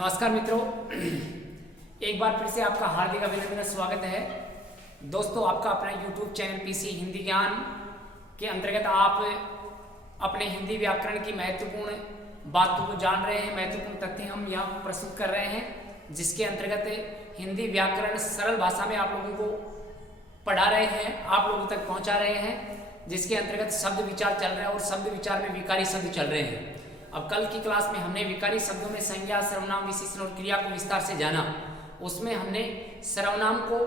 नमस्कार मित्रों, एक बार फिर से आपका हार्दिक अभिनंदन स्वागत है। दोस्तों, आपका अपना YouTube चैनल पीसी हिंदी ज्ञान के अंतर्गत आप अपने हिंदी व्याकरण की महत्वपूर्ण बातों को जान रहे हैं। महत्वपूर्ण तथ्य हम यहाँ प्रस्तुत कर रहे हैं, जिसके अंतर्गत हिंदी व्याकरण सरल भाषा में आप लोगों को पढ़ा रहे हैं, आप लोगों तक पहुँचा रहे हैं, जिसके अंतर्गत शब्द विचार चल रहा है और शब्द विचार में विकारी शब्द चल रहे हैं। अब कल की क्लास में हमने विकारी शब्दों में संज्ञा, सर्वनाम, विशेषण और क्रिया को विस्तार से जाना। उसमें हमने सर्वनाम को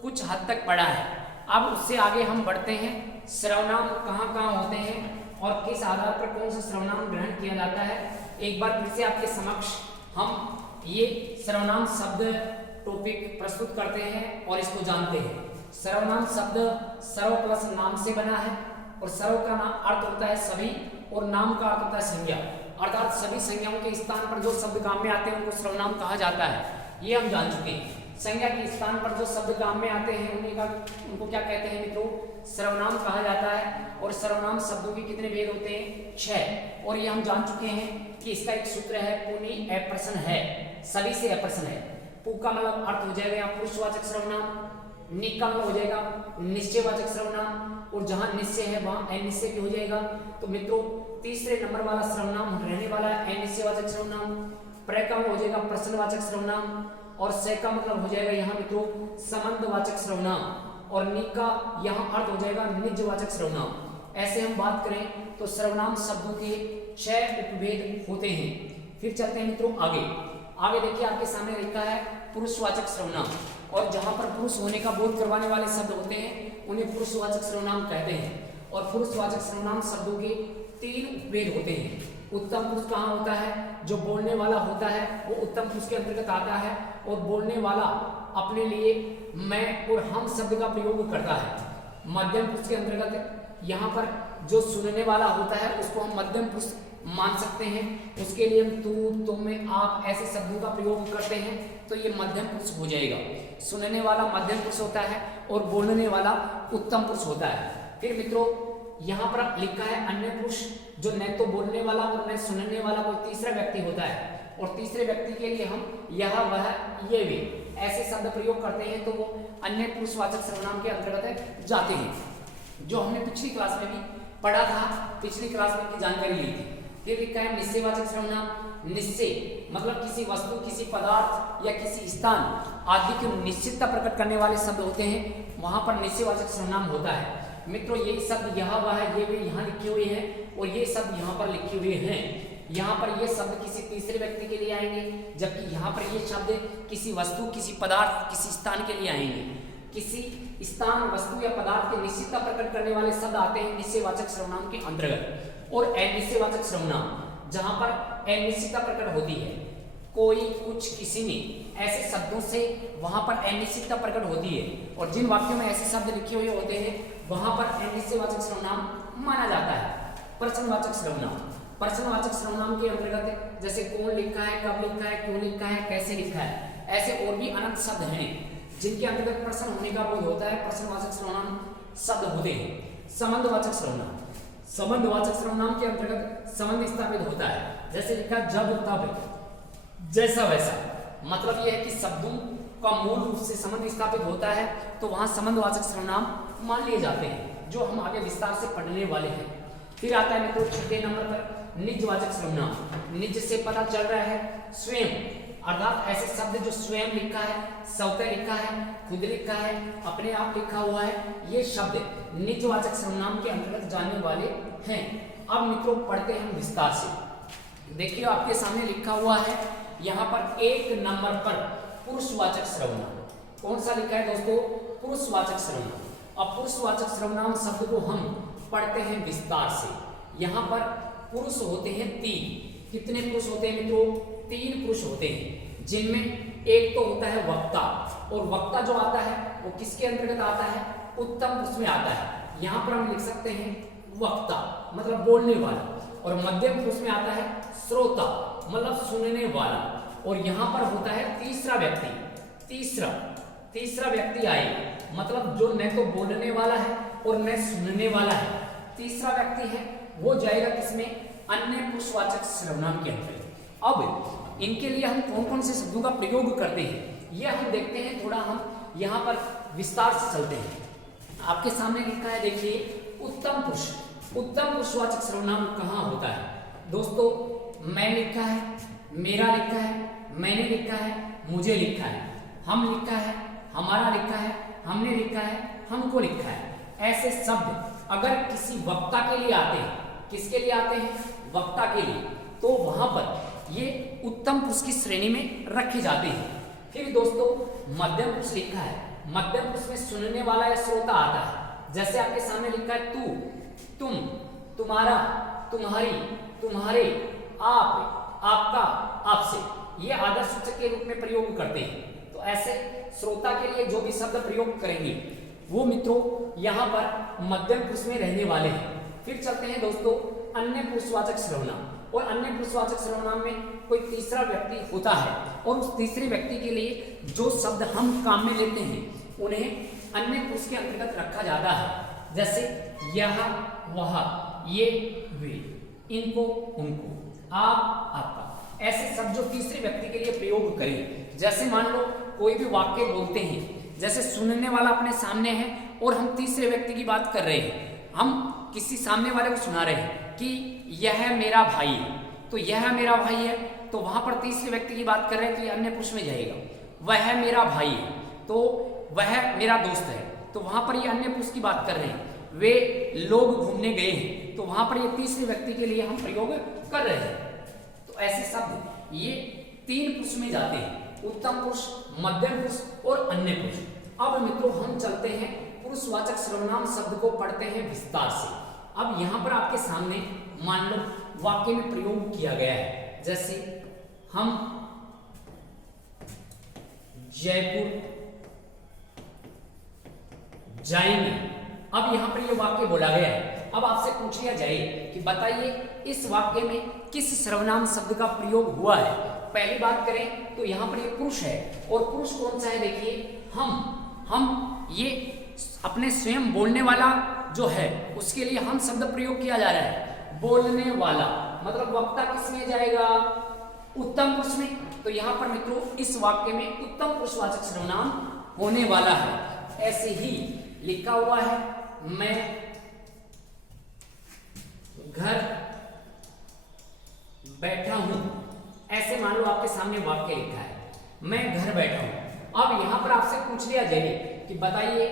कुछ हद तक पढ़ा है। अब उससे आगे हम बढ़ते हैं। सर्वनाम कहाँ कहाँ होते हैं और किस आधार पर कौन सा सर्वनाम ग्रहण किया जाता है, एक बार फिर से आपके समक्ष हम ये सर्वनाम शब्द टॉपिक प्रस्तुत करते हैं और इसको जानते हैं। सर्वनाम शब्द सर्व प्लस नाम से बना है और सर्व का नाम अर्थ होता है सभी और नाम का अर्थ होता है संज्ञा, अर्थात सभी संज्ञाओं के स्थान पर जो शब्द काम में आते हैं उनको सर्वनाम कहा जाता है। ये हम जान चुके हैं। संज्ञा के स्थान पर जो शब्द काम में आते हैं उनको क्या कहते हैं मित्रों? सर्वनाम कहा जाता है। और सर्वनाम शब्दों के कितने भेद होते हैं? 6। और ये हम जान चुके हैं कि इसका एक सूत्र है, पुनि अप्रश्न है, सभी से अप्रश्न है। पु का मतलब अर्थ हो जाएगा यहाँ पुरुषवाचक सर्वनाम, नि का मतलब हो जाएगा निश्चयवाचक सर्वनाम, और जहां निश्चय है वहां अनिश्चय भी हो जाएगा। तो मित्रों, तीसरे नंबर वाला सर्वनाम रहने वाला है अनिश्चयवाचक सर्वनाम। प्र का मतलब हो जाएगा प्रश्नवाचक सर्वनाम, और से का मतलब हो जाएगा यहाँ मित्रों संबंधवाचक सर्वनाम, और नि का यहाँ अर्थ हो जाएगा निजवाचक सर्वनाम। ऐसे हम बात करें तो सर्वनाम शब्दों के 6 उपभेद होते हैं। फिर चलते हैं मित्रों आगे देखिए, आपके सामने लिखा है पुरुषवाचक सर्वनाम, और जहां पर पुरुष होने का बोध करवाने वाले शब्द होते हैं उन्हें पुरुषवाचक सर्वनाम कहते हैं। और पुरुषवाचक सर्वनाम शब्दों के 3 उपभेद होते हैं। उत्तम पुरुष कहाँ होता है? जो बोलने वाला होता है वो उत्तम पुरुष के अंतर्गत आता है, और बोलने वाला अपने लिए मैं और हम शब्द का प्रयोग करता है। मध्यम पुरुष के अंतर्गत यहाँ पर जो सुनने वाला होता है उसको हम मध्यम पुरुष मान सकते हैं। उसके लिए हम तू, तुम, आप ऐसे शब्दों का प्रयोग करते हैं, तो ये मध्यम पुरुष हो जाएगा। सुनने वाला मध्यम पुरुष होता है और बोलने वाला उत्तम पुरुष होता है। फिर मित्रों, यहाँ पर लिखा है अन्य पुरुष, जो न तो बोलने वाला और न सुनने वाला कोई तीसरा व्यक्ति होता है, और तीसरे व्यक्ति के लिए हम यह, वह, ये, वे ऐसे शब्द प्रयोग करते हैं, तो वो अन्य पुरुषवाचक सर्वनाम के अंतर्गत जाते हैं, जो हमने पिछली क्लास में भी पढ़ा था। पिछली क्लास में की जानकारी ली थी। फिर लिखा है निश्चयवाचक सर्वनाम। निश्चय मतलब किसी वस्तु, किसी पदार्थ या किसी स्थान आदि की निश्चितता प्रकट करने वाले शब्द होते हैं, वहां पर निश्चयवाचक सर्वनाम होता है। मित्रों, ये शब्द यह, वह, ये, वे यहाँ लिखे हुए हैं, और ये शब्द यहाँ पर लिखे हुए हैं। यहाँ पर ये शब्द किसी तीसरे व्यक्ति के लिए आएंगे, जबकि यहाँ पर ये शब्द किसी वस्तु, किसी पदार्थ, किसी स्थान के लिए आएंगे। किसी स्थान, वस्तु या पदार्थ की निश्चितता प्रकट करने वाले शब्द आते हैं निश्चयवाचक सर्वनाम के अंतर्गत। और अनिश्चयवाचक सर्वनाम, जहां पर अनिश्चितता प्रकट होती है, कोई, कुछ, किसी ने, ऐसे शब्दों से वहां पर अनिश्चितता प्रकट होती है। और जिन वाक्यों में ऐसे शब्द लिखे हुए होते हैं वहां पर अनिश्चयवाचक सर्वनाम माना जाता है। प्रश्नवाचक सर्वनाम, प्रश्नवाचक सर्वनाम के अंतर्गत जैसे कौन लिखा है, कब लिखा है, क्यों लिखा है, कैसे लिखा है, ऐसे और भी अनंत शब्द हैं जिनके अंतर्गत प्रश्न होने का बोध होता है। प्रश्नवाचक सर्वनाम शब्द होते हैं। संबंधवाचक सर्वनाम, संबंधवाचक सर्वनाम के अंतर्गत संबंध स्थापित होता है। जैसे लिखा जब, तब, जैसा, वैसा, मतलब यह है कि शब्दों का मूल रूप से संबंध स्थापित होता है, तो वहां संबंधवाचक सर्वनाम मान लिए जाते हैं, जो हम आगे विस्तार से पढ़ने वाले हैं। फिर आता है मित्रों 6 नंबर पर निजवाचक सर्वनाम। निज से पता चल रहा है स्वयं, अर्थात ऐसे शब्द जो स्वयं लिखा है, स्वतः लिखा है, खुद लिखा है, अपने आप लिखा हुआ है, ये शब्द निजवाचक सर्वनाम के अंतर्गत जाने वाले हैं। अब मित्रों पढ़ते हैं विस्तार से। देखिए, आपके सामने लिखा हुआ है यहाँ पर 1 नंबर पर पुरुषवाचक सर्वनाम। कौन सा लिखा है दोस्तों? पुरुषवाचक सर्वनाम। अब पुरुषवाचक सर्वनाम शब्द को हम पढ़ते हैं विस्तार से। यहाँ पर पुरुष होते हैं 3। कितने पुरुष होते हैं मित्रों? 3 पुरुष होते हैं, जिनमें एक तो होता है वक्ता, और वक्ता जो आता है वो किसके अंतर्गत आता है? उत्तम पुरुष में आता है। यहाँ पर हम लिख सकते हैं वक्ता मतलब बोलने वाला, और मध्यम पुरुष में आता है श्रोता मतलब सुनने वाला, और यहाँ पर होता है तीसरा व्यक्ति। तीसरा व्यक्ति आए मतलब जो न तो बोलने वाला है और न सुनने वाला है, तीसरा व्यक्ति है, वो जाएगा किसमें? अन्य पुरुषवाचक सर्वनाम के अंतर्गत। अब इनके लिए हम कौन कौन से शब्दों का प्रयोग करते हैं ये हम देखते हैं। थोड़ा हम यहाँ पर विस्तार से चलते हैं। आपके सामने लिखा है, देखिए उत्तम पुरुष। उत्तम पुरुषवाचक सर्वनाम कहाँ होता है दोस्तों? मैं लिखा है, मेरा लिखा है, मैंने लिखा है, मुझे लिखा है, हम लिखा है, हमारा लिखा है, हमने लिखा है, हमको लिखा है। ऐसे शब्द अगर किसी वक्ता के लिए आते हैं, किसके लिए आते हैं? वक्ता के लिए, तो वहां पर ये उत्तम पुरुष की श्रेणी में रखे जाते हैं। फिर दोस्तों मध्यम पुरुष लिखा है। मध्यम पुरुष में सुनने वाला या श्रोता आता है। जैसे आपके सामने लिखा है तू, तुम, तुम्हारा, तुम्हारी, तुम्हारे, आप, आपका, आपसे, ये आदर सूचक के रूप में प्रयोग करते हैं। तो ऐसे श्रोता के लिए जो भी शब्द प्रयोग करेंगे वो मित्रों यहाँ पर मध्यम पुरुष में रहने वाले हैं। फिर चलते हैं दोस्तों अन्य पुरुषवाचक सर्वनाम। और अन्य पुरुषवाचक सर्वनाम में कोई तीसरा व्यक्ति होता है और उस तीसरे व्यक्ति के लिए जो शब्द हम काम में लेते हैं उन्हें अन्य पुरुष के अंतर्गत रखा जाता है। जैसे यह, वह, ये, वे, इनको, उनको, आप, आपका, ऐसे शब्द जो तीसरे व्यक्ति के लिए प्रयोग करें। जैसे मान लो कोई भी वाक्य बोलते हैं, जैसे सुनने वाला अपने सामने है और हम तीसरे व्यक्ति की बात कर रहे हैं, हम किसी सामने वाले को सुना रहे हैं कि यह मेरा भाई है, तो यह मेरा भाई है, तो वहां पर तीसरे व्यक्ति की बात कर रहे हैं तो ये अन्य पुरुष में जाएगा। वह मेरा भाई है, तो वह मेरा दोस्त है, तो वहां पर ये अन्य पुरुष की बात कर रहे हैं। वे लोग घूमने गए हैं, तो वहां पर ये तीसरे व्यक्ति के लिए हम प्रयोग कर रहे हैं। तो ऐसे शब्द ये तीन पुरुष में जाते हैं, उत्तम पुरुष, मध्यम पुरुष और अन्य पुरुष। अब मित्रों हम चलते हैं पुरुषवाचक सर्वनाम शब्द को पढ़ते हैं विस्तार से। अब यहां पर आपके सामने मान लो वाक्य में प्रयोग किया गया है। जैसे हम जयपुर जाएंगे। अब यहां पर यह वाक्य बोला गया है। अब आपसे पूछ लिया जाए कि बताइए इस वाक्य में किस सर्वनाम शब्द का प्रयोग हुआ है। पहली बात करें तो यहां पर ये पुरुष है और पुरुष कौन सा है? देखिए हम ये अपने स्वयं बोलने वाला जो है उसके लिए हम शब्द प्रयोग किया जा रहा है। बोलने वाला मतलब वक्ता किस में जाएगा? उत्तम पुरुष में। तो यहां पर मित्रों इस वाक्य में उत्तम पुरुषवाचक सर्वनाम होने वाला है। ऐसे ही लिखा हुआ है मैं घर बैठा हूं। ऐसे मान लो आपके सामने वाक्य लिखा है मैं घर बैठा हूं। अब यहां पर आपसे पूछ लिया जाए कि बताइए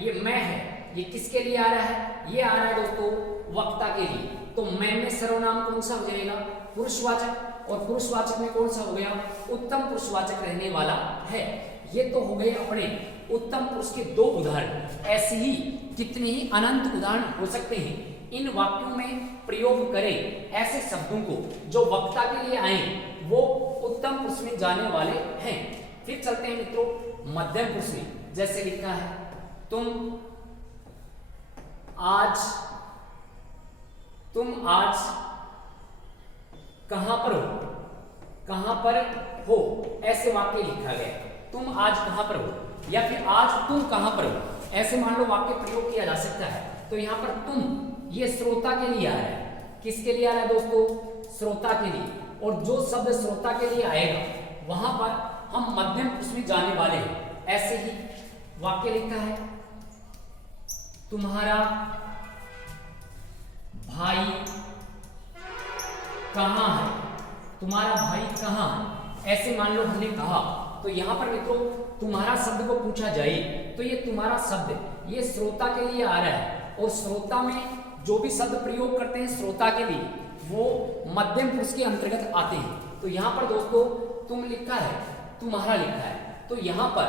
ये मैं है, ये किसके लिए आ रहा है? ये आ रहा है दोस्तों वक्ता के लिए। तो मैं में सर्वनाम कौन सा हो जाएगा? पुरुषवाचक। और पुरुषवाचक में कौन सा हो गया? उत्तम पुरुषवाचक रहने वाला है। ये तो हो गए अपने उत्तम पुरुष के दो उदाहरण। ऐसे ही कितने ही अनंत उदाहरण हो सकते हैं। इन वाक्यों में प्रयोग करें ऐसे शब्दों को जो वक्ता के लिए आए, वो उत्तम पुरुष में जाने वाले हैं। फिर चलते हैं मित्रों मध्यम पुरुष में। जैसे लिखा है तुम आज कहां पर हो? कहां पर हो ऐसे वाक्य लिखा गया। तुम आज कहां पर हो या फिर आज तुम कहां पर हो, ऐसे मान लो वाक्य प्रयोग किया जा सकता है। तो यहां पर तुम ये श्रोता के लिए आ रहा है। किसके लिए आ रहा है दोस्तों? श्रोता के लिए। और जो शब्द श्रोता के लिए आएगा वहां पर हम मध्यम पुरुष में जाने वाले हैं। ऐसे ही वाक्य लिखा है तुम्हारा भाई कहां है? तुम्हारा भाई कहां है? ऐसे मान लो हमने कहा। तो यहां पर मित्रों तुम्हारा शब्द को पूछा जाए तो ये तुम्हारा शब्द ये श्रोता के लिए आ रहा है। और श्रोता में जो भी शब्द प्रयोग करते हैं श्रोता के लिए वो मध्यम पुरुष के अंतर्गत आते हैं। तो यहां पर दोस्तों तुम लिखा है, तुम्हारा लिखा है, तो यहां पर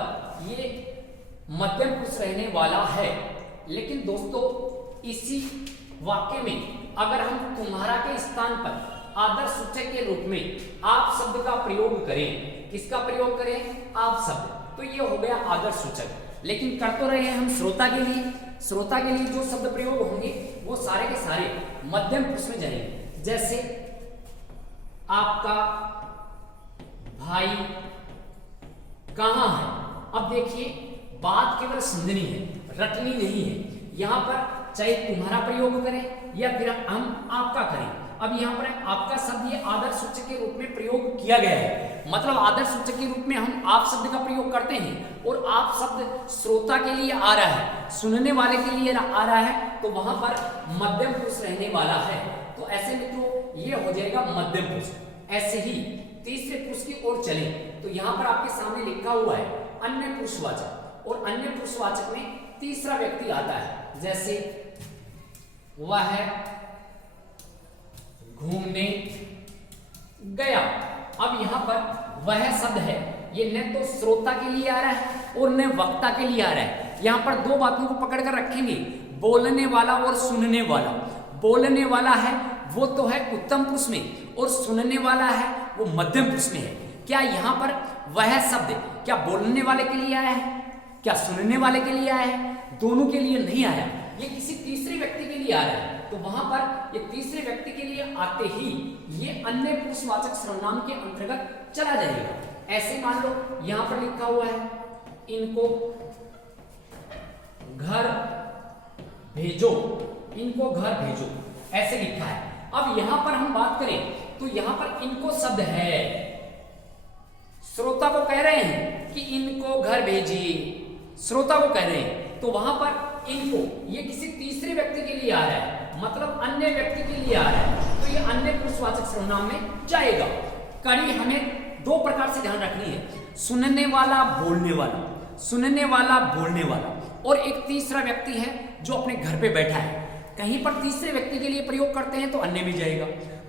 ये मध्यम पुरुष रहने वाला है। लेकिन दोस्तों इसी वाक्य में अगर हम तुम्हारा के स्थान पर आदर सूचक के रूप में आप शब्द का प्रयोग करें, किसका प्रयोग करें? आप शब्द, तो ये हो गया आदर सूचक। लेकिन कर तो रहे हैं हम श्रोता के लिए। श्रोता के लिए जो शब्द प्रयोग होंगे वो सारे के सारे मध्यम पुरुष में जाएंगे। जैसे आपका भाई कहां है? अब देखिए बात केवल समझनी है, रटनी नहीं है। यहां पर चाहे तुम्हारा प्रयोग करें या फिर हम आपका करें, अब यहाँ पर आपका शब्द ये आदर्श सूचक के रूप में प्रयोग किया गया है, मतलब आदर्श सूचक के रूप में हम आप शब्द का प्रयोग करते हैं और आप शब्द श्रोता के लिए आ रहा है, सुनने वाले के लिए आ रहा है, तो वहां पर मध्यम पुरुष रहने वाला है। तो ऐसे मित्रों ये हो जाएगा मध्यम पुरुष। ऐसे ही तीसरे पुरुष की ओर चले तो यहाँ पर आपके सामने लिखा हुआ है अन्य पुरुषवाचक, और अन्य पुरुषवाचक में तीसरा व्यक्ति आता है, जैसे वह घूमने गया। अब यहाँ पर वह शब्द है, ये न तो श्रोता के लिए आ रहा है और न वक्ता के लिए आ रहा है। यहाँ पर दो बातों को पकड़ कर रखेंगे, बोलने वाला और सुनने वाला। बोलने वाला है वो तो है उत्तम पुरुष में, और सुनने वाला है वो मध्यम पुरुष में है। क्या यहाँ पर वह शब्द क्या बोलने वाले के लिए आया है, क्या सुनने वाले के लिए आया है? दोनों के लिए नहीं आया, ये किसी तीसरे व्यक्ति के लिए आ रहा है। तो वहां पर ये तीसरे व्यक्ति के लिए आते ही ये अन्य पुरुषवाचक सर्वनाम के अंतर्गत चला जाएगा। ऐसे मान लो यहां पर लिखा हुआ है इनको घर भेजो, इनको घर भेजो, ऐसे लिखा है। अब यहां पर हम बात करें तो यहां पर इनको शब्द है, श्रोता को कह रहे हैं कि इनको घर भेजिए, श्रोता को कह रहे हैं, तो वहां पर इनको ये किसी तीसरे व्यक्ति के लिए आ रहा है, मतलब अन्य व्यक्ति के लिए आ रहा है, तो ये अन्य पुरुषवाचक सर्वनाम में जाएगा। कड़ी हमें दो प्रकार से ध्यान रखनी है, सुनने वाला बोलने वाला, सुनने वाला बोलने वाला, और एक तीसरा व्यक्ति है जो अपने घर पे बैठा है। कहीं पर तीसरे व्यक्ति के लिए प्रयोग करते हैं तो अन्य भी जाएगा।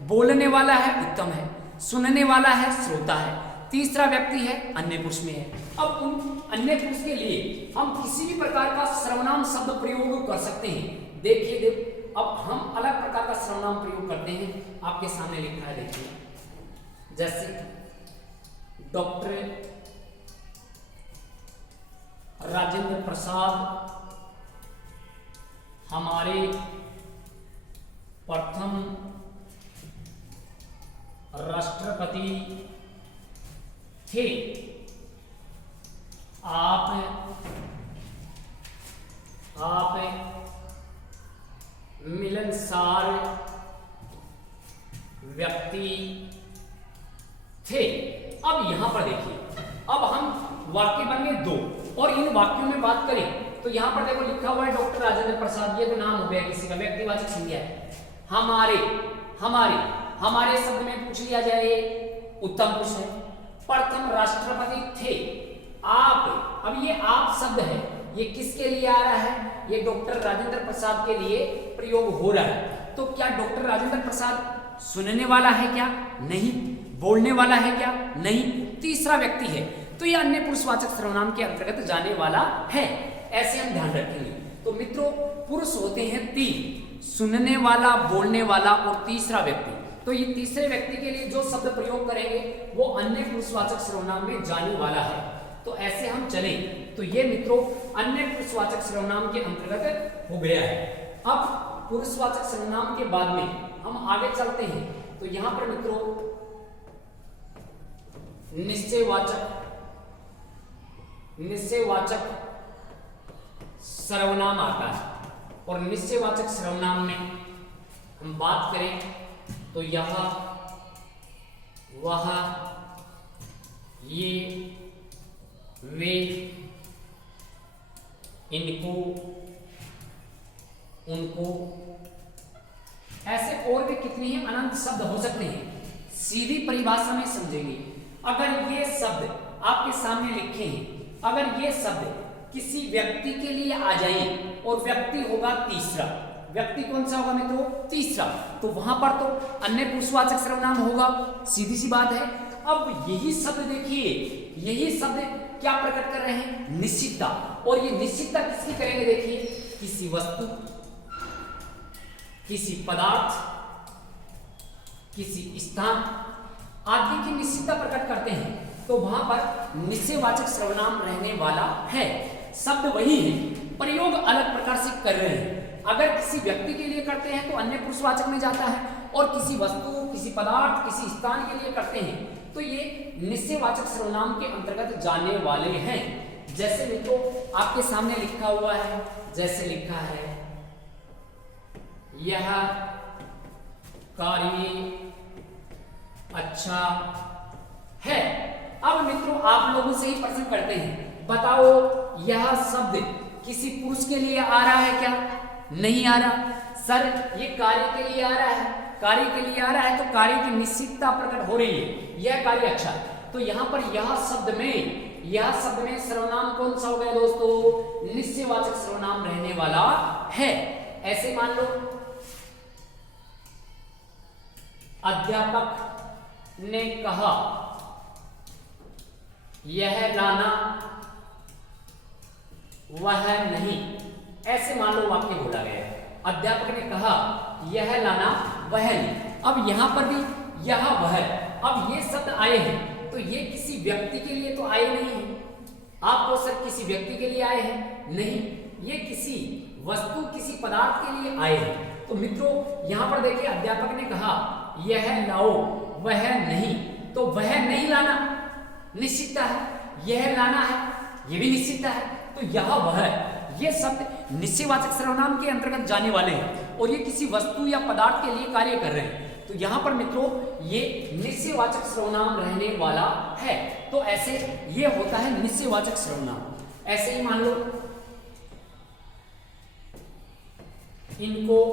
बोलने वाला है उत्तम है, सुनने वाला है श्रोता है, तीसरा व्यक्ति है अन्य पुरुष में है। अब उन अन्य पुरुष के लिए हम किसी भी प्रकार का सर्वनाम शब्द प्रयोग कर सकते हैं। देखिए अब हम अलग प्रकार का सर्वनाम प्रयोग करते हैं, आपके सामने लिखा है, देखिए जैसे डॉक्टर राजेंद्र प्रसाद हमारे प्रथम राष्ट्रपति थे। आप मिलनसार व्यक्ति थे। अब यहां पर देखिए, अब हम वाक्य बन गए दो, और इन वाक्यों में बात करें तो यहां पर देखो लिखा हुआ है डॉक्टर राजेंद्र प्रसाद, ये तो नाम हो गया किसी का, व्यक्तिवाचक संज्ञा है। हमारे हमारे हमारे शब्द में पूछ लिया जाए उत्तम पुरुष है। प्रथम राष्ट्रपति थे आप, अब ये आप शब्द है, ये किसके लिए आ रहा है? ये डॉक्टर राजेंद्र प्रसाद के लिए प्रयोग हो रहा है। तो क्या डॉक्टर राजेंद्र प्रसाद सुनने वाला है क्या? नहीं। बोलने वाला है क्या? नहीं। तीसरा व्यक्ति है, तो ये अन्य पुरुषवाचक सर्वनाम के अंतर्गत जाने वाला है। ऐसे हम ध्यान रखेंगे। तो मित्रों पुरुष होते हैं तीन, सुनने वाला, बोलने वाला और तीसरा व्यक्ति। तो ये तीसरे व्यक्ति के लिए जो शब्द प्रयोग करेंगे वो अन्य पुरुषवाचक सर्वनाम में जाने वाला है। तो ऐसे हम चले तो ये मित्रों अन्य पुरुषवाचक सर्वनाम के अंतर्गत हो गया है। अब पुरुषवाचक सर्वनाम के बाद में हम आगे चलते हैं। तो यहां पर मित्रों निश्चयवाचक सर्वनाम आता है, और निश्चयवाचक सर्वनाम में हम बात करें तो यह, वह, ये, वे, इनको, उनको, ऐसे और भी कितने ही अनंत शब्द हो सकते हैं। सीधी परिभाषा में समझेंगे, अगर ये शब्द आपके सामने लिखे हैं, अगर ये शब्द किसी व्यक्ति के लिए आ जाए और व्यक्ति होगा तीसरा, व्यक्ति कौन सा होगा मित्रों? तीसरा, तो वहां पर तो अन्य पुरुषवाचक सर्वनाम होगा, सीधी सी बात है। अब यही शब्द देखिए, यही शब्द क्या प्रकट कर रहे हैं? निश्चितता। और ये निश्चितता किसकी करेंगे? देखिए किसी वस्तु, किसी पदार्थ, किसी स्थान आदि की निश्चितता प्रकट करते हैं, तो वहां पर निश्चयवाचक सर्वनाम रहने वाला है। शब्द वही है, प्रयोग अलग प्रकार से कर रहे हैं। अगर किसी व्यक्ति के लिए करते हैं तो अन्य पुरुषवाचक में जाता है, और किसी वस्तु, किसी पदार्थ, किसी स्थान के लिए करते हैं तो ये निश्चयवाचक सर्वनाम के अंतर्गत जाने वाले हैं। जैसे मित्रों आपके सामने लिखा हुआ है, जैसे लिखा है यह कार्य अच्छा है। अब मित्रों आप लोगों से ही प्रश्न करते हैं, बताओ यह शब्द किसी पुरुष के लिए आ रहा है क्या? नहीं आ रहा। सर ये कार्य के लिए आ रहा है, कार्य के लिए आ रहा है तो कार्य की निश्चितता प्रकट हो रही है, यह कार्य अच्छा है। तो यहां पर यह शब्द में सर्वनाम कौन सा हो गया दोस्तों? निश्चयवाचक सर्वनाम रहने वाला है। ऐसे मान लो अध्यापक ने कहा यह लाना वह नहीं, ऐसे मान लो वाक्य बोला गया है। अध्यापक ने कहा यह लाना वह नहीं। अब यहां पर भी यह वह, अब ये शब्द आए हैं तो ये किसी व्यक्ति के लिए तो आए नहीं है। आपको सर किसी व्यक्ति के लिए आए हैं? नहीं, ये किसी वस्तु किसी पदार्थ के लिए आए हैं। तो मित्रों यहां पर देखिए अध्यापक ने कहा यह लाओ वह नहीं, तो वह नहीं लाना निश्चितता है, यह लाना है यह भी निश्चितता है। तो यह वह, ये शब्द निश्चयवाचक सर्वनाम के अंतर्गत जाने वाले हैं और ये किसी वस्तु या पदार्थ के लिए कार्य कर रहे हैं। तो यहां पर मित्रों ये निश्चयवाचक सर्वनाम रहने वाला है। तो ऐसे ये होता है निश्चयवाचक सर्वनाम। ऐसे ही मान लो इनको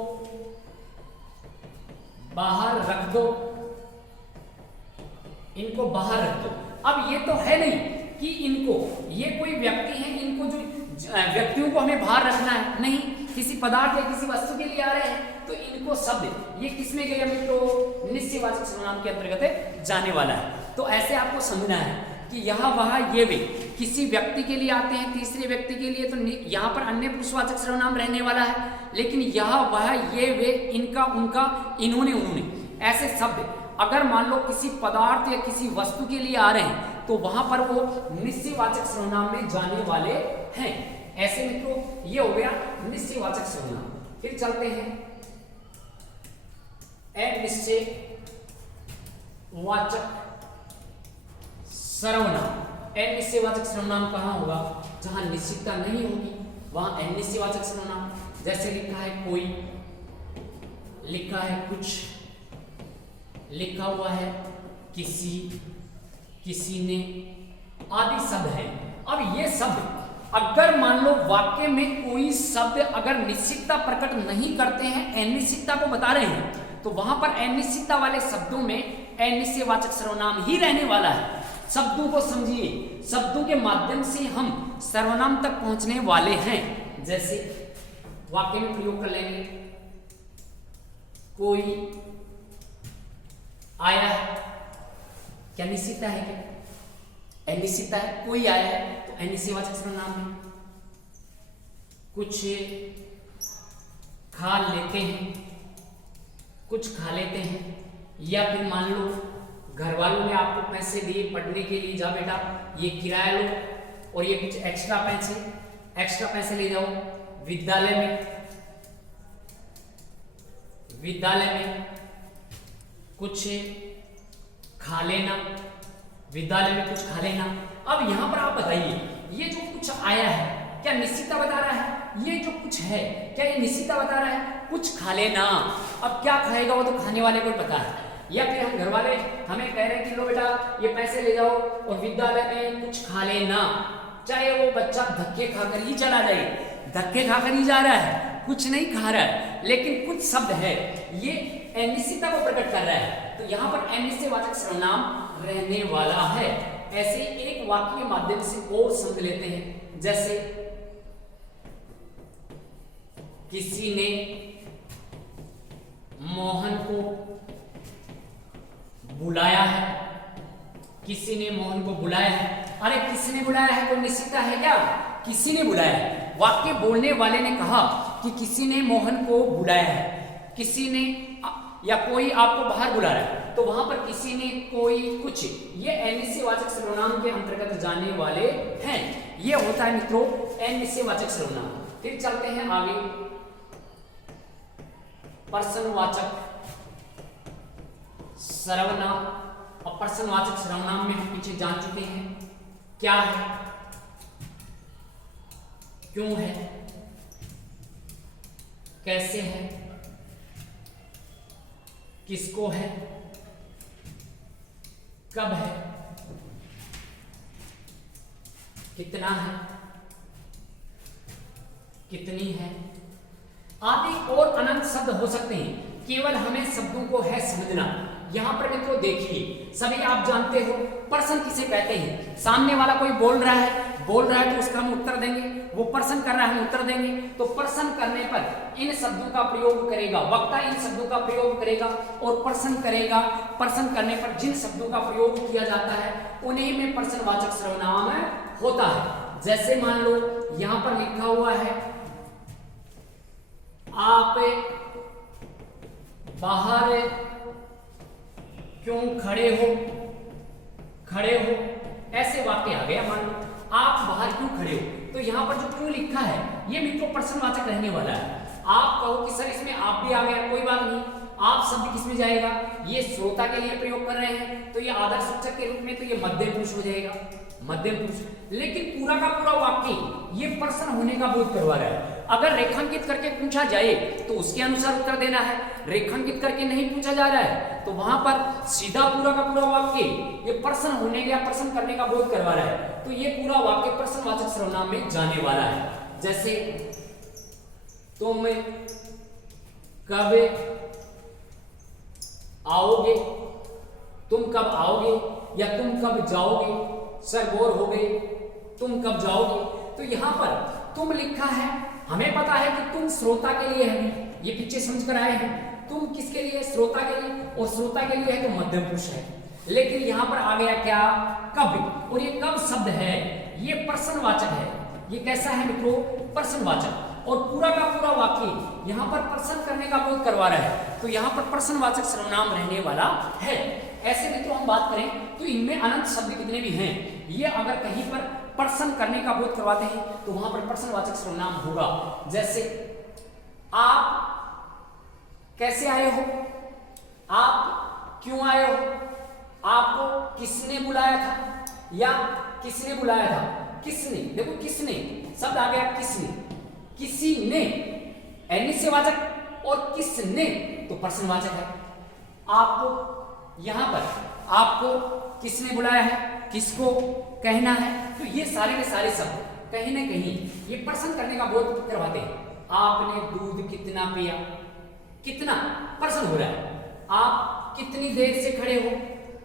बाहर रख दो, इनको बाहर रख दो। अब ये तो है नहीं कि इनको, ये कोई व्यक्ति है, इनको जो व्यक्तियों को हमें बाहर रखना है, नहीं, किसी पदार्थ या किसी वस्तु के लिए आ रहे हैं। तो इनको शब्द ये किसमें गया मित्रों? निश्चयवाचक सर्वनाम के अंतर्गत जाने वाला है। तो ऐसे आपको समझना है कि यह वह ये वे किसी व्यक्ति के लिए आते हैं, तीसरे व्यक्ति के लिए तो यहाँ पर अन्य पुरुषवाचक सर्वनाम रहने वाला है। लेकिन यह वह ये वे इनका उनका इन्होंने उन्होंने ऐसे शब्द अगर मान लो किसी पदार्थ या किसी वस्तु के लिए आ रहे हैं तो वहां पर वो निश्चयवाचक सर्वनाम में जाने वाले हैं। ऐसे मित्रों ये हो गया निश्चयवाचक सर्वनाम। फिर चलते हैं अनिश्चयवाचक सर्वनाम। अनिश्चयवाचक सर्वनाम कहाँ होगा? जहां निश्चितता नहीं होगी वहां अनिश्चयवाचक सर्वनाम। जैसे लिखा है कोई, लिखा है कुछ, लिखा हुआ है किसी, किसी ने आदि शब्द है। अब ये शब्द अगर मान लो वाक्य में कोई शब्द अगर निश्चितता प्रकट नहीं करते हैं, अनिश्चितता को बता रहे हैं, तो वहां पर अनिश्चितता वाले शब्दों में अनिश्चयवाचक सर्वनाम ही रहने वाला है। शब्दों को समझिए, शब्दों के माध्यम से हम सर्वनाम तक पहुंचने वाले हैं। जैसे वाक्य में प्रयोग कर लेंगे, कोई आया है, क्या निश्चितता है? क्या अनिश्चितता है? कोई आया है तो अनिश्चयवाचक सर्वनाम है। कुछ खा लेते हैं, कुछ खा लेते हैं। या फिर मान लो घर वालों ने आपको पैसे दिए पढ़ने के लिए, जा बेटा ये किराया लो और ये कुछ एक्स्ट्रा पैसे ले जाओ विद्यालय में कुछ खा लेना, विद्यालय में कुछ खा लेना। अब यहां पर आप बताइए ये जो कुछ आया है क्या निश्चितता बता रहा है? ये जो कुछ है क्या ये निश्चितता बता रहा है? कुछ खा लेना। अब क्या खाएगा वो तो खाने वाले को पता है। या फिर हम घर वाले हमें कह रहे हैं कि लो बेटा ये पैसे ले जाओ और विद्यालय में कुछ खा लेना, चाहे वो बच्चा धक्के खाकर ही चला जाए, धक्के खाकर ही जा रहा है, कुछ नहीं खा रहा है, लेकिन कुछ शब्द है ये अनिश्चितता को प्रकट कर रहा है। तो यहाँ पर अनिश्चयवाचक सर्वनाम रहने वाला है। ऐसे एक वाक्य के माध्यम से और समझ लेते हैं। जैसे किसी ने मोहन को बुलाया है, किसी ने मोहन को बुलाया है। अरे किसी ने बुलाया है कोई निश्चितता है क्या? किसी ने बुलाया है। वाक्य बोलने वाले ने कहा कि किसी ने मोहन को बुलाया है, किसी ने या कोई आपको बाहर बुला रहा है, तो वहां पर किसी ने, कोई, कुछ, ये अनिश्चयवाचक सर्वनाम के अंतर्गत जाने वाले हैं। ये होता है मित्रों अनिश्चयवाचक सर्वनाम। फिर चलते हैं आगे, प्रश्नवाचक सर्वनाम। और प्रश्नवाचक सर्वनाम में हम पीछे जान चुके हैं क्या है, क्यों है, कैसे है, किसको है, कब है, कितना है, कितनी है, आदि और अनंत शब्द हो सकते हैं। केवल हमें शब्दों को है समझना। यहां पर मित्रों देखिए, सभी आप जानते हो प्रश्न किसे कहते हैं। सामने वाला कोई बोल रहा है तो उसका हम उत्तर देंगे, वो प्रश्न कर रहा है हम उत्तर देंगे। तो प्रश्न करने पर इन शब्दों का प्रयोग करेगा, वक्ता इन शब्दों का प्रयोग करेगा और प्रश्न करेगा। प्रश्न करने पर जिन शब्दों का प्रयोग किया जाता है उन्हीं में प्रश्नवाचक सर्वनाम होता है। जैसे मान लो यहां पर लिखा हुआ है, आप बाहर क्यों खड़े हो, ऐसे वाक्य आ गया। मान लो आप बाहर क्यों खड़े हो, तो यहां पर जो क्यों लिखा है ये मित्रों प्रश्नवाचक रहने वाला है। आप कहो कि सर इसमें आप भी आ गया, कोई बात नहीं, आप शब्द किस में जाएगा, ये श्रोता के लिए प्रयोग कर रहे हैं तो ये आदर्श सूचक के रूप में, तो ये मध्यम पुरुष हो जाएगा, मध्यम पुरुष। लेकिन पूरा का पूरा वाक्य ये प्रश्न होने का बोध करवा रहा है। अगर रेखांकित करके पूछा जाए तो उसके अनुसार उत्तर देना है, रेखांकित करके नहीं पूछा जा रहा है तो वहां पर सीधा पूरा का पूरा वाक्य ये प्रश्न होने या प्रश्न करने का बोध करवा रहा है, तो ये पूरा वाक्य प्रश्नवाचक सर्वनाम में जाने वाला है। जैसे तुम कब आओगे, तुम कब आओगे या तुम कब जाओगे, सर बोर हो गए, तुम कब जाओगे। तो यहां पर तुम लिखा है, हमें पता है कि तुम श्रोता के लिए है, ये पीछे समझ कर आए हैं। तुम किसके लिए, श्रोता के लिए, और श्रोता के लिए है तो मध्यम पुरुष है। लेकिन यहां पर आ गया क्या, कब, और ये कब शब्द है ये प्रश्नवाचक है। ये कैसा है मित्रों, प्रश्नवाचक। और पूरा का पूरा वाक्य यहाँ पर प्रश्न करने का बोध करवा रहा है, तो यहाँ पर प्रश्नवाचक सर्वनाम रहने वाला है। ऐसे मित्रों हम बात करें तो इनमें अनंत शब्द कितने भी हैं, ये अगर कहीं पर प्रश्न करने का बोध करवाते हैं तो वहां पर प्रश्नवाचक सर्वनाम होगा। जैसे आप कैसे आए हो, आप क्यों आए हो, आपको किसने बुलाया था, या किसने बुलाया था, किसने, देखो किसने शब्द आ गया, किसने, किसी ने निश्चयवाचक, और किसने तो प्रश्नवाचक है। आपको यहां पर आपको किसने बुलाया है, किसको कहना है, तो ये सारे के सारे शब्द कहीं ना कहीं ये प्रश्न करने का बोध करवाते हैं। आपने दूध कितना पिया, कितना प्रश्न हो रहा है, आप कितनी देर से खड़े हो,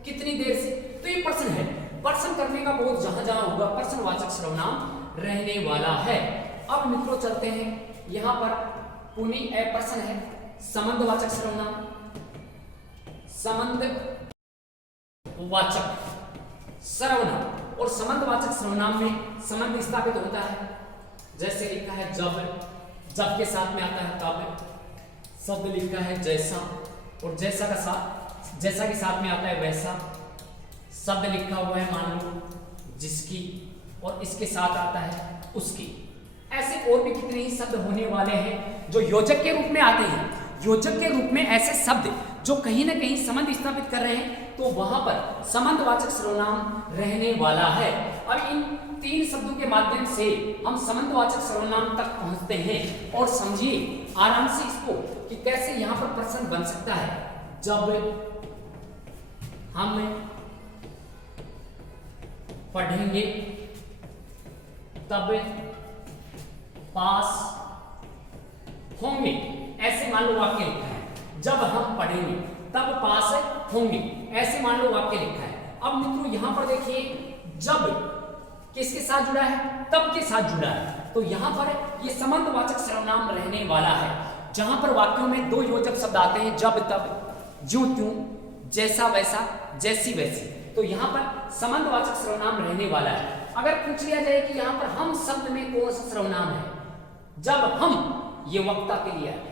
कितनी देर से, तो ये प्रश्न है। प्रश्न करने का बोध जहां जहां होगा प्रश्नवाचक सर्वनाम रहने वाला है। अब मित्रों चलते हैं, यहां पर पुनी प्रश्न है संबंधवाचक सर्वनाम, संबंधवाचक सर्वनाम, और संबंधवाचक सर्वनाम में संबंध स्थापित होता है। जैसे लिखा है जब, जब के साथ में आता है तब, शब्द लिखा है जैसा, और जैसा का साथ, जैसा के साथ में आता है वैसा। शब्द लिखा हुआ है मान लो जिसकी, और इसके साथ आता है उसकी। ऐसे और भी कितने ही शब्द होने वाले हैं जो योजक के रूप में आते हैं। योजक के रूप में ऐसे शब्द जो कहीं ना कहीं संबंध स्थापित कर रहे हैं तो वहां पर संबंधवाचक सर्वनाम रहने वाला है। अब इन तीन शब्दों के माध्यम से हम संबंधवाचक सर्वनाम तक पहुंचते हैं, और समझिए आराम से इसको कि कैसे यहां पर प्रश्न बन सकता है। जब हम पढ़ेंगे तब पास होंगे, ऐसे मान लो वाक्य लिखा है। जब हम पढ़ेंगे तब पास होंगे, ऐसे मान लो वाक्य लिखा है। अब मित्रों यहां पर देखिए, जब किसके साथ जुड़ा है, तब के साथ जुड़ा है, तो यहां पर ये संबंधवाचक सर्वनाम रहने वाला है। जहां पर वाक्यों में दो योजक शब्द आते हैं, जब तब, ज्यों त्यों, जैसा वैसा, जैसी वैसी, तो यहां पर संबंधवाचक सर्वनाम रहने वाला है। अगर पूछ लिया जाए कि यहां पर हम शब्द में कौन सा सर्वनाम है, जब हम, ये वक्ता के लिए है।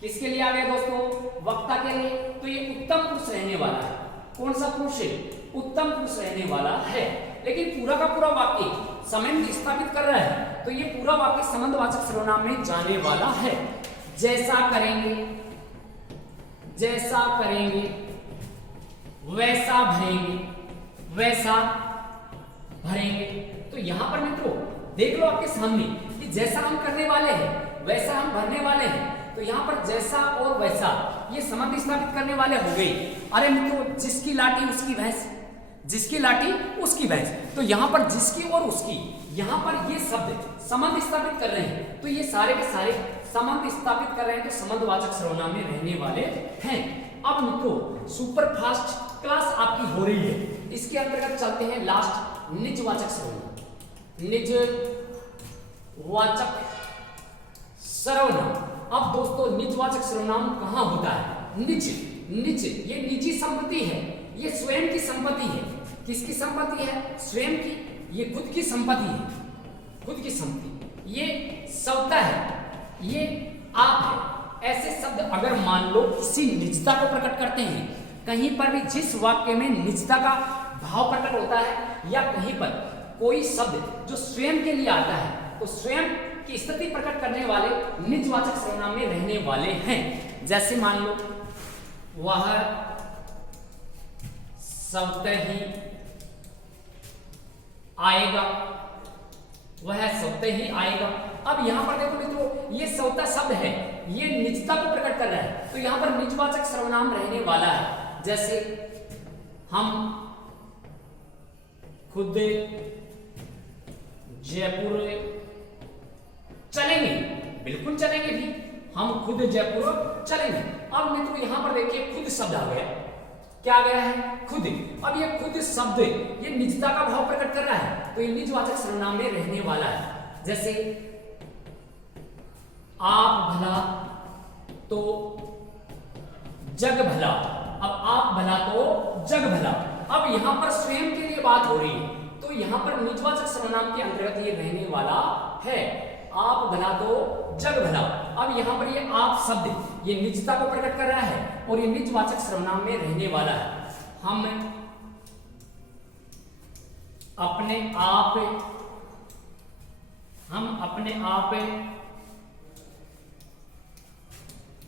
किसके लिए आ गया दोस्तों, वक्ता के लिए, तो ये उत्तम पुरुष रहने वाला है। कौन सा पुरुष है, उत्तम पुरुष रहने वाला है। लेकिन पूरा का पूरा वाक्य संबंध स्थापित कर रहा है, तो ये पूरा वाक्य संबंधवाचक सर्वनाम में जाने वाला है। जैसा करेंगे, जैसा करेंगे, वैसा भरेंगे, वैसा भरेंगे। तो यहां पर मित्रों देख लो आपके सामने कि जैसा हम करने वाले हैं वैसा हम भरने वाले हैं, तो यहां पर जैसा और वैसा ये संबंध स्थापित करने वाले हो गए। अरे मित्रों, जिसकी लाठी उसकी भैंस, जिसकी लाठी उसकी भैंस, तो यहाँ पर जिसकी और उसकी, यहाँ पर ये शब्द संबंध स्थापित कर रहे हैं, तो ये सारे के सारे संबंध स्थापित कर रहे हैं, तो संबंधवाचक सर्वनाम में रहने वाले हैं। अब मित्रों, सुपर फास्ट क्लास आपकी हो रही है, इसके अंतर्गत चलते हैं लास्ट निजवाचक सर्वनाम। निजवाचक सर्वनाम। अब दोस्तों, निजवाचक सर्वनाम कहाँ होता है? निज, निज ये निजी संपत्ति है, ये स्वयं की संपत्ति है। किसकी संपत्ति है? स्वयं की, ये खुद की संपत्ति है, खुद की संपत्ति। ये स्वतः है, ये आप है। ऐसे शब्द अगर मान लो किसी निजता को प्रकट करते हैं, कहीं पर भी जिस वाक्य में निजता का भाव प्रकट होता है या कहीं पर कोई शब्द जो स्वयं के लिए आता है, तो स्वयं की स्थिति प्रकट करने वाले निजवाचक सर्वनाम में रहने वाले हैं। जैसे मान लो, वह स्वतः ही आएगा, वह स्वतः ही आएगा। अब यहां पर देखो मित्रों, ये स्वतः शब्द है, ये निजता को प्रकट कर रहा है, तो यहां पर निजवाचक सर्वनाम रहने वाला है। जैसे हम खुद जयपुर चलेंगे, बिल्कुल चलेंगे भी, हम खुद जयपुर चलेंगे। अब मित्रों यहां पर देखिए खुद शब्द आ गया, क्या आ गया है? खुद। अब ये खुद शब्द ये निजता का भाव प्रकट कर रहा है, तो ये निजवाचक सर्वनाम में रहने वाला है। जैसे आप भला तो जग भला, अब आप भला तो जग भला। अब यहां पर स्वयं के लिए बात हो रही है, तो यहां पर निजवाचक सर्वनाम के अंतर्गत ये रहने वाला है। आप भला तो जग भला। अब यहां पर ये आप शब्द ये निजता को प्रकट कर रहा है और ये निजवाचक सर्वनाम में रहने वाला है। हम अपने आप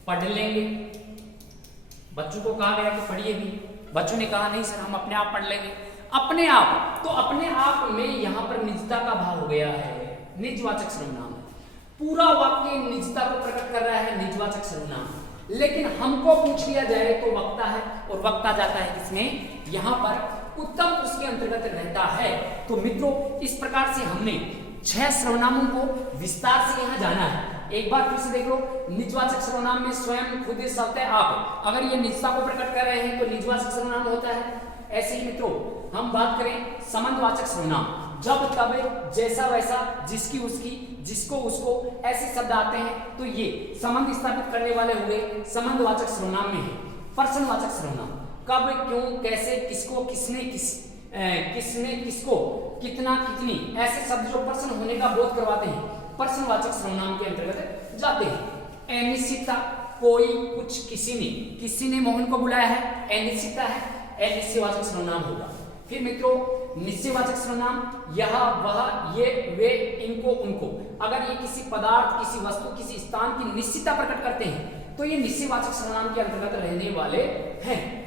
पढ़ लेंगे। बच्चों को कहा गया कि पढ़िए भी, बच्चों ने कहा नहीं सर हम अपने आप पढ़ लेंगे। अपने आप, तो अपने आप में यहां पर निजता का भाव हो गया है, निजवाचक सर्वनाम। पूरा वाक्य निजता को प्रकट कर रहा है, निजवाचक सर्वनाम। लेकिन हमको पूछ लिया जाए तो वक्ता है, और वक्ता जाता है किसमें? यहां पर उत्तम उसके अंतर्गत रहता है। तो मित्रों, इस प्रकार से हमने 6 सर्वनामों को विस्तार से यहां जाना है। एक बार फिर से देख लो, निजवाचक सर्वनाम में स्वयं, खुद, स्वतः, आप, अगर ये निजता को प्रकट कर रहे हैं तो निजवाचक सर्वनाम होता है। ऐसे ही मित्रों हम बात करें संबंधवाचक सर्वनाम, जब तब जैसा वैसा, जिसकी उसकी, जिसको उसको, ऐसे शब्द आते हैं, तो ये संबंध स्थापित करने वाले हुए संबंधवाचक सर्वनाम में है। पर्सनवाचक सर्वनाम, कब, क्यों, कैसे, किसको, किसने, किसने, किसको, कितना, कितनी, ऐसे शब्द जो पर्सन होने का बोध करवाते हैं, पर्सनवाचक सर्वनाम के अंतर्गत जाते हैं। अनिश्चितता, कोई, कुछ, किसी ने मोहन को बुलाया है, अनिश्चितता है, अनिश्चयवाचक सर्वनाम होगा। फिर मित्रों निश्चयवाचक सर्वनाम, यह, वह, ये, वे, इनको, उनको, अगर ये किसी पदार्थ, किसी वस्तु, किसी स्थान की निश्चितता प्रकट करते हैं तो ये निश्चयवाचक सर्वनाम के अंतर्गत रहने वाले हैं।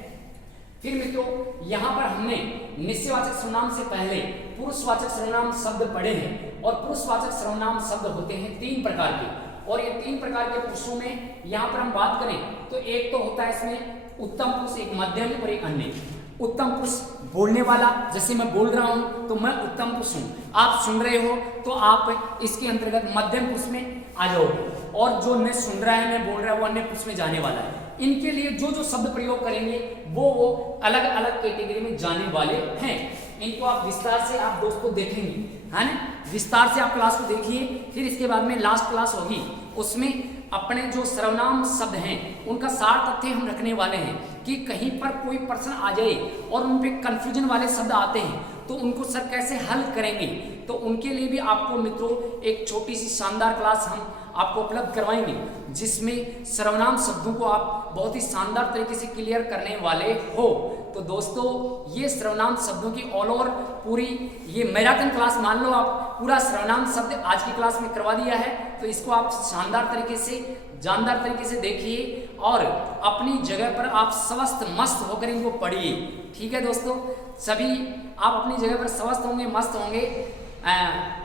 फिर मित्रों यहां पर हमने निश्चयवाचक सर्वनाम से पहले पुरुषवाचक सर्वनाम शब्द पढ़े हैं, और पुरुषवाचक सर्वनाम शब्द होते हैं 3 प्रकार के, और ये 3 प्रकार के पुरुषों में यहां पर हम बात करें तो एक तो होता है इसमें उत्तम पुरुष, एक मध्यम और एक अन्य। उत्तम पुरुष बोलने वाला, जैसे मैं बोल रहा हूं तो मैं उत्तम पुरुष हूं, आप सुन रहे हो तो आप इसके अंतर्गत मध्यम पुरुष में आ जाओगे, और जो मैं सुन रहा है, मैं बोल रहा है, वो अन्य पुरुष में जाने वाला है। इनके लिए जो जो शब्द प्रयोग करेंगे वो अलग अलग कैटेगरी में जाने वाले हैं। इनको आप विस्तार से आप दोस्तों देखेंगे, है ना, विस्तार से आप क्लास को देखिए। फिर इसके बाद में लास्ट क्लास होगी, उसमें अपने जो सर्वनाम शब्द हैं उनका सार तथ्य हम रखने वाले हैं कि कहीं पर कोई प्रश्न आ जाए और उन पे कंफ्यूजन वाले शब्द आते हैं तो उनको सर कैसे हल करेंगे, तो उनके लिए भी आपको मित्रों एक छोटी सी शानदार क्लास हम आपको उपलब्ध करवाएंगे, जिसमें सर्वनाम शब्दों को आप बहुत ही शानदार तरीके से क्लियर करने वाले हो। तो दोस्तों ये सर्वनाम शब्दों की ऑल ओवर पूरी ये मैराथन क्लास मान लो, आप पूरा सर्वनाम शब्द आज की क्लास में करवा दिया है, तो इसको आप शानदार तरीके से, जानदार तरीके से देखिए और अपनी जगह पर आप स्वस्थ मस्त होकर इनको पढ़िए। ठीक है दोस्तों, सभी आप अपनी जगह पर स्वस्थ होंगे, मस्त होंगे।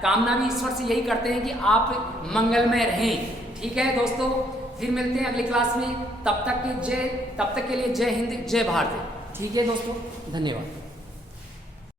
कामना भी ईश्वर से यही करते हैं कि आप मंगलमय रहें। ठीक है दोस्तों, फिर मिलते हैं अगली क्लास में। तब तक के लिए जय हिंद, जय भारत। ठीक है दोस्तों, धन्यवाद।